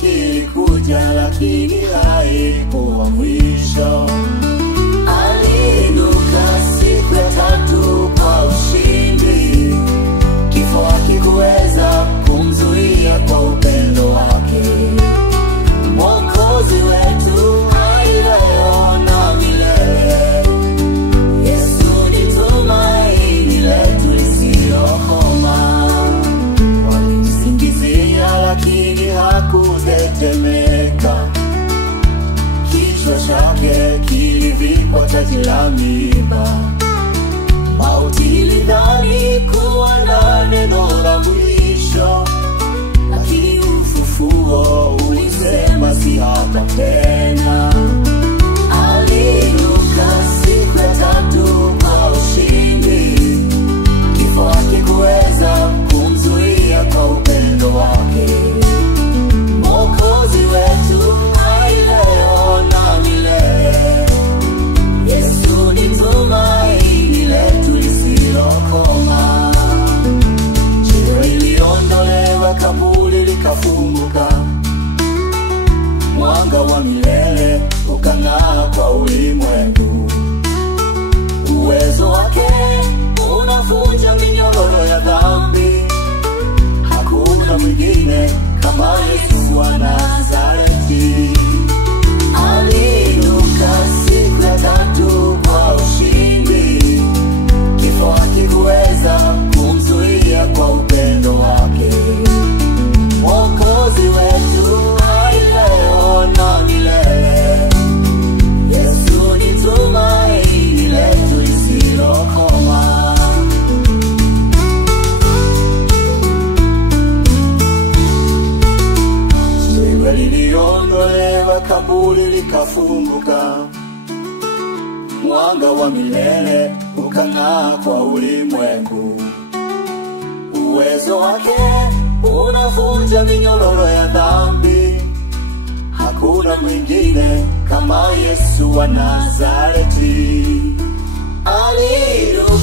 kilikuja lakini haikuwa mwisho. Aliinuka siku ya tatu kwa ushindi. Kifo hakikuweza kumzuia kwa upendo wake. Mwokozi wetu hai leo na milele. Yesu ni tumaini letu lisilokoma. Walimsingizia lakini hakutetemeka. Kichwa chake kilivikwa taji la miiba. Mauti ilidhani kuwa na neno la mwisho, lakini ufufuo ulisema si hapa tena. Aliinuka siku ya tatu kwa ushindi. Kifo hakikuweza kumzuia kwa upendo wake. Mwokozi wetu hai leo na milele. Yesu ni tumaini letu lisilokoma. Jiwe liliondolewa, kaburi likafunguka. Mwanga wa milele ukang'aa kwa ulimwengu. Uwezo wake unavunja minyororo ya dhambi. Hakuna mwingine kama Yesu wa Nazareti. Aliinuka siku ya tatu kwa ushindi. Kifo hakikuweza kumzuia kwa upendo wake. Mwokozi wetu hai leo na milele. Yesu ni tumaini letu lisilokoma. Jiwe liliondolewa, kaburi likafunguka. Mwanga wa milele ukang'aa kwa ulimwengu. Uwezo wake unavunja minyororo ya dhambi. Hakuna mwingine kama Yesu wa Nazareti. Aliinuka